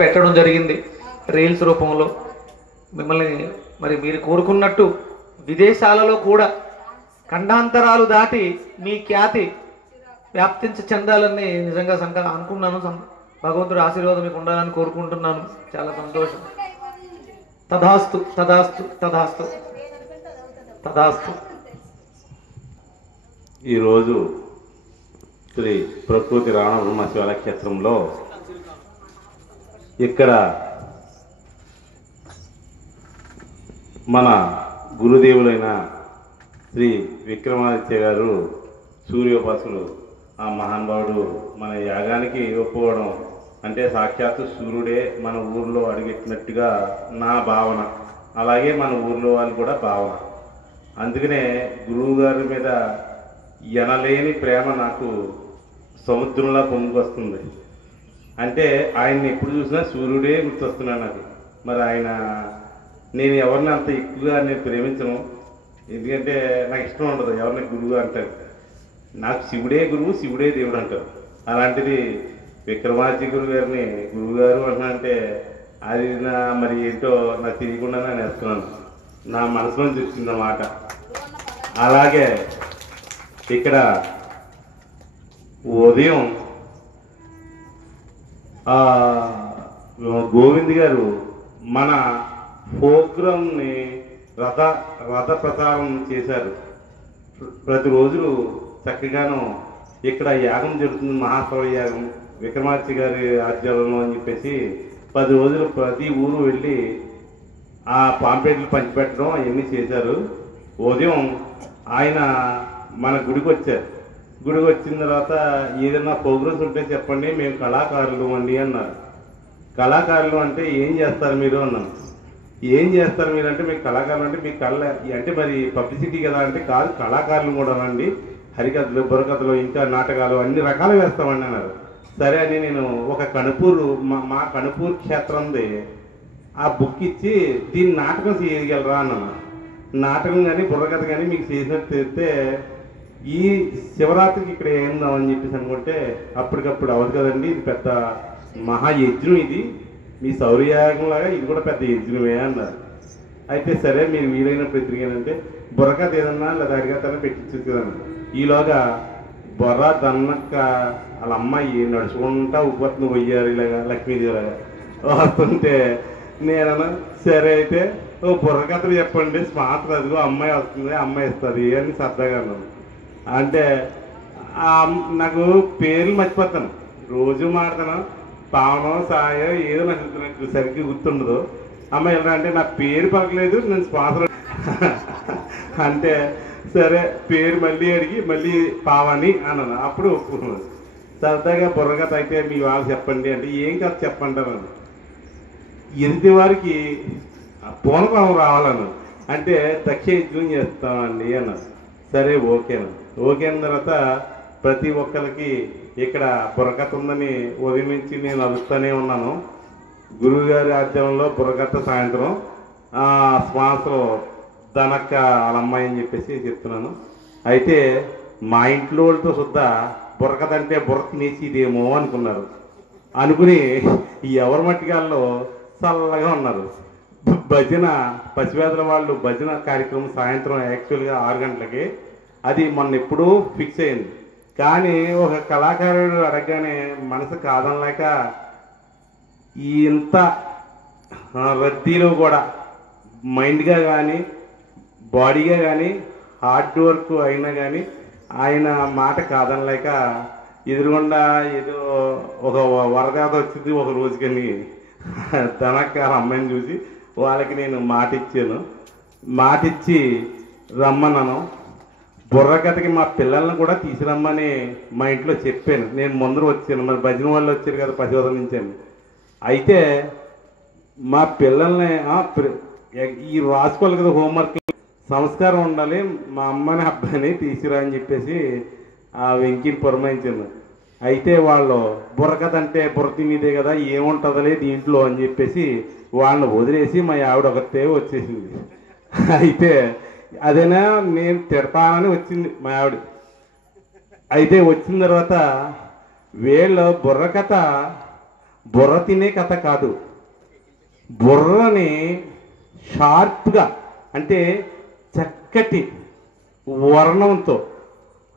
పెట్టడం జరిగింది రీల్స్ రూపంలో. మిమ్మల్ని మరి మీరు కోరుకున్నట్టు విదేశాలలో కూడా ఖండాంతరాలు దాటి మీ ఖ్యాతి చెందాలని నిజంగా అనుకున్నాను. భగవంతుడి ఆశీర్వాదం మీకు ఉండాలని కోరుకుంటున్నాను. చాలా సంతోషం. తదాస్తు తదాస్తు తదాస్తు తదాస్తు. ఈరోజు శ్రీ ప్రకృతి రావణ బ్రహ్మ శివాలయ క్షేత్రంలో ఇక్కడ మన గురుదేవులైన శ్రీ విక్రమాదిత్య గారు సూర్యోపాసులు, ఆ మహానుభావుడు మన యాగానికి ఒప్పుకోవడం అంటే సాక్షాత్తు సూర్యుడే మన ఊర్లో అడుగెట్టినట్టుగా నా భావన, అలాగే మన ఊర్లో వాళ్ళు కూడా భావన. అందుకనే గురువు గారి మీద ఎనలేని ప్రేమ నాకు సముద్రంలా పొంగుకొస్తుంది. అంటే ఆయన్ని ఎప్పుడు చూసినా సూర్యుడే గుర్తొస్తున్నాడు నాకు. మరి నేను ఎవరిని అంత ఎక్కువగా నేను ప్రేమించను, ఎందుకంటే నాకు ఇష్టం ఉండదు ఎవరిని గురువు అంటారు. నాకు శివుడే గురువు, శివుడే దేవుడు అంటారు. అలాంటిది విక్రమాదిత్య గురువు గారిని గురువు గారు అంటే అది మరి ఏంటో నాకు తెలియకుండా నేను వేస్తున్నాను, నా మనసులోంచి వచ్చింది అన్నమాట. అలాగే ఇక్కడ ఉదయం గోవింద్ గారు మన ప్రోగ్రామ్ని రథ ప్రచారం చేశారు. ప్రతిరోజు చక్కగాను ఇక్కడ యాగం జరుగుతుంది, మహాసవ యాగం విక్రమాదిత్య గారి ఆధ్వర్యంలో అని చెప్పేసి 10 రోజులు ప్రతి ఊరు వెళ్ళి ఆ పాంప్లెట్లు పంచిపెట్టడం అవన్నీ చేశారు. ఉదయం ఆయన మన గుడికి వచ్చారు. గుడికి వచ్చిన తర్వాత ఏదైనా ప్రోగ్రామ్స్ ఉంటే చెప్పండి, మేము కళాకారులు అండి అన్నారు. కళాకారులు అంటే ఏం చేస్తారు మీరు అన్నాను. ఏం చేస్తారు మీరు అంటే మీకు కళాకారులు అంటే మీకు అంటే మరి పబ్లిసిటీ కదా అంటే కాదు, కళాకారులు కూడా అండి, హరికథలు బుర్రకథలు ఇంకా నాటకాలు అన్ని రకాలు వేస్తామండి అన్నారు. సరే అని నేను ఒక కణుపూరు మా కణుపూరు క్షేత్రంది ఆ బుక్ ఇచ్చి దీన్ని నాటకం చేయగలరా అన్నాను. నాటకం కానీ బుర్రకథ కానీ మీకు చేసినట్టు చేస్తే ఈ శివరాత్రికి ఇక్కడ ఏందామని చెప్పేసి అనుకుంటే అప్పటికప్పుడు అవ్వదు కదండి, ఇది పెద్ద మహాయజ్ఞం, ఇది మీ సౌర్యయాగంలాగా ఇది కూడా పెద్ద యజ్ఞమే అన్నారు. అయితే సరే మీరు వీలైనప్పుడు ఎదిరిగానంటే బుర్రకథ ఏదన్నా లేదా అడిగతానే పెట్టించు కదన్నా. ఈలోగా బొర్ర దన్నక్క వాళ్ళ అమ్మాయి నడుచుకుంటా ఉప్పత్ను పోయారు ఇలాగా లక్ష్మీదేవిలాగా వస్తుంటే నేనన్నా సరే అయితే ఓ బుర్రకథలు చెప్పండి, స్మార్ట్ అదిగో అమ్మాయి వస్తుంది, అమ్మాయి ఇస్తుంది అని సరదాగా అన్నాను. అంటే నాకు పేర్లు మర్చిపోతాను, రోజు మాడతాను, పావనం సాయం ఏదో నాకు సరిగ్గా గుర్తుండదు. అమ్మాయి ఎలా అంటే నా పేరు పలకలేదు, నేను స్పాన్సర్ అంటే సరే పేరు మళ్ళీ అడిగి మళ్ళీ పావని అన్నాను. అప్పుడు ఒప్పుకున్నాను. సరదాగా బుర్రకథ అయితే మీ వాళ్ళు చెప్పండి అంటే ఏం కథ చెప్పంటారు ఎదుటి వారికి పూనపావం రావాలను అంటే దక్ష యజ్ఞం చేస్తామండి అన్నారు. సరే ఓకేనా. ఓకే అన్న తర్వాత ప్రతి ఒక్కరికి ఇక్కడ బుర్రకథ ఉందని ఉదయం నుంచి నేను అడుగుతూనే ఉన్నాను. గురువు గారి ఆధ్వర్యంలో బుర్రకథ సాయంత్రం స్పాన్సర్ దనక్క వాళ్ళ అమ్మాయి అని చెప్పేసి చెప్తున్నాను. అయితే మా ఇంట్లో వాళ్ళతో సుద్దా బుర్రకథ అంటే బుర్ర తినేసిదేమో అనుకున్నారు. అనుకుని ఎవరి మట్టిగాల్లో చల్లగా ఉన్నారు. భజన పసివేదల వాళ్ళు భజన కార్యక్రమం సాయంత్రం యాక్చువల్గా 6 గంటలకి, అది మొన్న ఎప్పుడూ ఫిక్స్ అయింది. కానీ ఒక కళాకారుడు అడగగానే మనసు కాదనలేక ఇంత రద్దీలో కూడా మైండ్గా కానీ బాడీగా కానీ హార్డ్ వర్క్ అయినా కానీ ఆయన మాట కాదనలేక ఎదురుగుండా ఏదో ఒక వరదాత వచ్చింది ఒక రోజుకని తనకాల అమ్మాయిని చూసి వాళ్ళకి నేను మాట ఇచ్చాను. మాట ఇచ్చి రమ్మన్నాను. బుర్రకథకి మా పిల్లల్ని కూడా తీసుకురమ్మని మా ఇంట్లో చెప్పాను. నేను ముందర వచ్చాను, మరి భజన వాళ్ళు వచ్చారు కదా పసివదం నుంచాను. అయితే మా పిల్లల్ని ఈ రాసుకోవాలి కదా హోంవర్క్, సంస్కారం ఉండాలి, మా అమ్మని అబ్బాయిని తీసుకురా అని చెప్పేసి ఆ వెంకిని పురమాయించాను. అయితే వాళ్ళు బుర్రకథ అంటే బుర్ర తినేదే కదా, ఏముంటుందిలే దీంట్లో అని చెప్పేసి వాళ్ళని వదిలేసి మా ఆవిడ ఒకటే వచ్చేసింది. అయితే అదేనా నేను తిడతానని వచ్చింది మా ఆవిడ. అయితే వచ్చిన తర్వాత వీళ్ళు బుర్రకథ బుర్ర తినే కథ కాదు. బుర్రని షార్ప్గా అంటే చక్కటి వర్ణంతో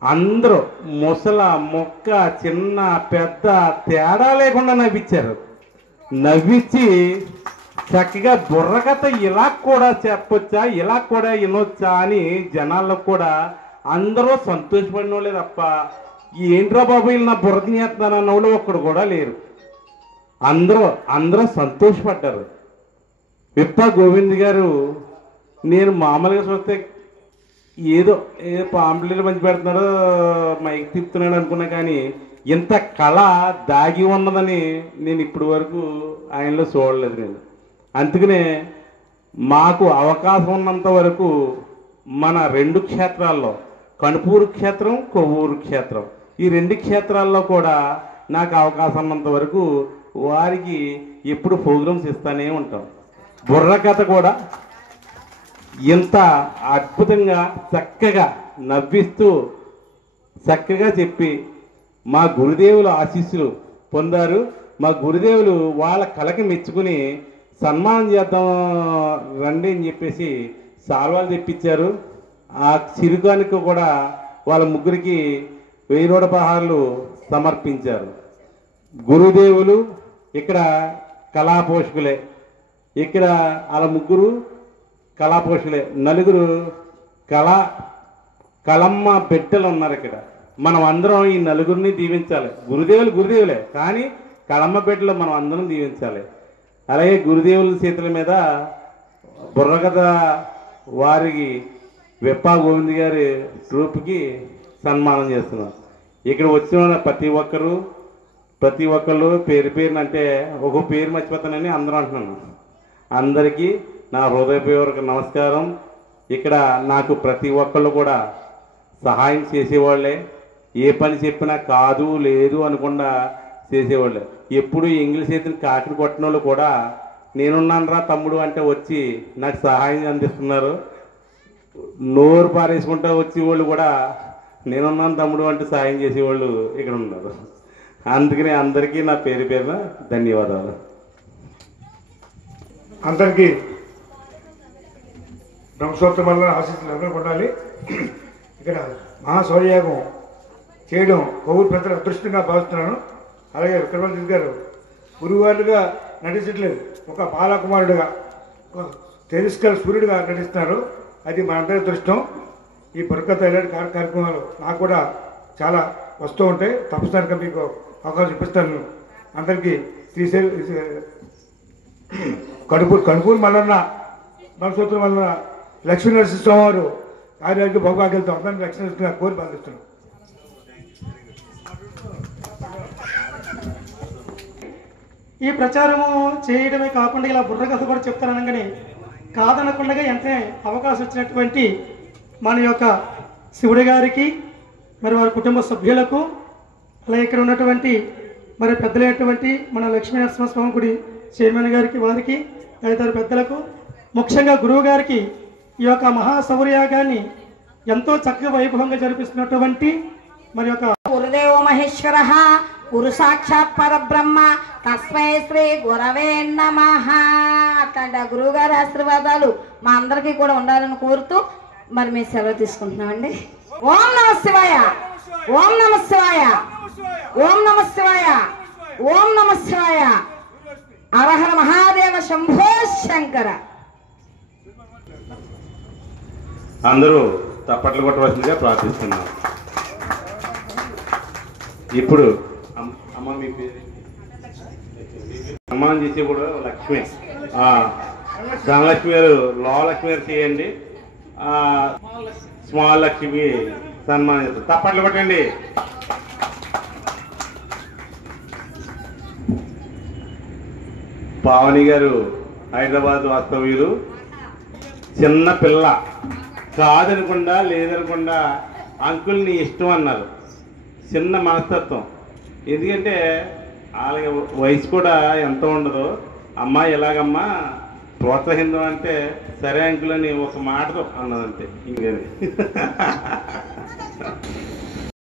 అందరూ ముసల మొక్క చిన్న పెద్ద తేడా లేకుండా నవ్వించారు. నవ్వించి చక్కగా బుర్రకథ ఇలా కూడా చెప్పొచ్చా, ఇలా కూడా వినొచ్చా అని జనాలకు కూడా అందరూ సంతోషపడిన వాళ్ళే తప్ప ఏంట్రా బాబు వీళ్ళు నా బుర్ర తినేస్తున్నాను అన్న వాళ్ళు ఒక్కడు కూడా లేరు. అందరూ సంతోషపడ్డారు. విప్ప గోవింద్ గారు నేను మామూలుగా చూస్తే ఏదో పాంప్లెట్లు పంచి పెడుతున్నాడో మైక్ తిప్పుతున్నాడు అనుకున్నా, కానీ ఇంత కళ దాగి ఉన్నదని నేను ఇప్పటి వరకు ఆయనలో చూడలేదు నేను. అందుకనే మాకు అవకాశం ఉన్నంత వరకు మన 2 క్షేత్రాల్లో కనుపూరు క్షేత్రం, కొవ్వూరు క్షేత్రం, ఈ 2 క్షేత్రాల్లో కూడా నాకు అవకాశం ఉన్నంత వరకు వారికి ఎప్పుడు ప్రోగ్రామ్స్ ఇస్తూనే ఉంటాం. బుర్రకథ కూడా ఇంత అద్భుతంగా చక్కగా నవ్విస్తూ చక్కగా చెప్పి మా గురుదేవుల ఆశీస్సులు పొందారు. మా గురుదేవులు వాళ్ళ కళకి మెచ్చుకుని సన్మానం చేద్దాం రండి అని చెప్పేసి సాల్వాలు తెప్పించారు. ఆ చిరుకానికి కూడా వాళ్ళ ముగ్గురికి 1000 రూపాయలు సమర్పించారు. గురుదేవులు ఇక్కడ కళాపోషకులే, ఇక్కడ వాళ్ళ ముగ్గురు కళాపోషకులే, 4 కళమ్మ బిడ్డలు ఉన్నారు ఇక్కడ. మనం అందరం ఈ 4 దీవించాలి. గురుదేవులే కానీ కళమ్మ బిడ్డలు మనం అందరం దీవించాలి. అలాగే గురుదేవుల చేతుల మీద బుర్రకథ వారికి విప్ప గోవింద్ గారి గ్రూప్కి సన్మానం చేస్తున్నాం. ఇక్కడ వచ్చిన ప్రతి ఒక్కళ్ళు పేరున అంటే ఒక పేరు మర్చిపోతానని అందరూ అంటున్నాను. అందరికీ నా హృదయపూర్వక నమస్కారం. ఇక్కడ నాకు ప్రతి ఒక్కళ్ళు కూడా సహాయం చేసేవాళ్ళే, ఏ పని చెప్పినా కాదు లేదు అనకుండా చేసేవాళ్ళే. ఎప్పుడు ఇంగ్లీష్ అయితే కాకిని కొట్టిన వాళ్ళు కూడా నేనున్నాను రా తమ్ముడు అంటే వచ్చి నాకు సహాయం అందిస్తున్నారు. నోరు పారేసుకుంటూ వచ్చేవాళ్ళు కూడా నేనున్నాను తమ్ముడు అంటే సహాయం చేసేవాళ్ళు ఇక్కడ ఉన్నారు. అందుకని అందరికీ నా పేరున ధన్యవాదాలు. అందరికీ బ్రహ్మసూత్రం వల్ల ఆశీస్సులు అందరూ ఉండాలి. ఇక్కడ మహాశౌర్యయాగం చేయడం కొవ్వూరు ప్రజల అదృష్టంగా భావిస్తున్నాను. అలాగే విక్రమార్జిత్ గారు గురువారుగా నటించట్లేదు, ఒక బాలకుమారుడుగా తేజస్కర సూర్యుడిగా నటిస్తున్నారు. అది మనందరి అదృష్టం. ఈ బుర్రకథ ఇలాంటి కార్యక్రమాలు నాకు కూడా చాలా వస్తూ ఉంటాయి. తప్పనిసరిగా మీకు అవకాశం ఇప్పిస్తాను. అందరికీ శ్రీశైల కనుపూరు మల్లన్న బ్రహ్మసూత్రం వల్ల లక్ష్మీ నరసింహస్వామి వారు కార్యాలకి భోగాకెళ్తూ అందరినీ రక్షణ కోరి బాధిస్తున్నాం. ఈ ప్రచారము చేయడమే కాకుండా ఇలా బుర్రకథ కూడా చెప్తాననగానే కాదనకుండా వెంటనే అవకాశం ఇచ్చినటువంటి మన యొక్క శివుడి గారికి, మరి వారి కుటుంబ సభ్యులకు, అలాగే ఇక్కడ ఉన్నటువంటి మరి పెద్దలైనటువంటి మన లక్ష్మీ నరసింహస్వామి గుడి చైర్మన్ గారికి, వారికి తదితర పెద్దలకు, ముఖ్యంగా గురువు గారికి ఈ యొక్క మహాశౌర్యయాగాన్ని ఎంతో చక్కగా వైభవంగా జరిపిస్తున్నటువంటి మరి యొక్క గురుదేవ మహేశ్వర గురు సాక్షాత్ పరబ్రహ్మ తస్మై శ్రీ గురవే నమః. అట్లాంటి ఆ గురువు గారి ఆశీర్వాదాలు మా అందరికీ కూడా ఉండాలని కోరుతూ మరి మేము సెలవు తీసుకుంటున్నామండి. ఓం నమ శివాయ, ఓం నమ శివాయ, ఓం నమ శివాయ, ఓం నమ శివాయ. హరహర మహాదేవ శంభో శంకర. అందరూ తప్పట్లు కొట్టవలసిందిగా ప్రార్థిస్తున్నాం. ఇప్పుడు అమ్మ మీ పేరు సన్మానం చేసే కూడా లక్ష్మి, ధనలక్ష్మి గారు, లోలక్ష్మి గారు చేయండి. స్మాల్ లక్ష్మికి సన్మానం చేస్తారు. తప్పట్లు కొట్టండి. పావని గారు హైదరాబాద్ వాస్తవ్యులు. చిన్న పిల్ల కాదనకుండా లేదనకుండా అంకుల్ని ఇష్టం అన్నారు. చిన్న మనస్తత్వం. ఎందుకంటే వాళ్ళకి వయసు కూడా ఎంత ఉండదు. అమ్మాయి ఎలాగమ్మా ప్రోత్సహించడం అంటే సరే అంకుల్ అని ఒక మాటతో అన్నదంతే. ఇంకేది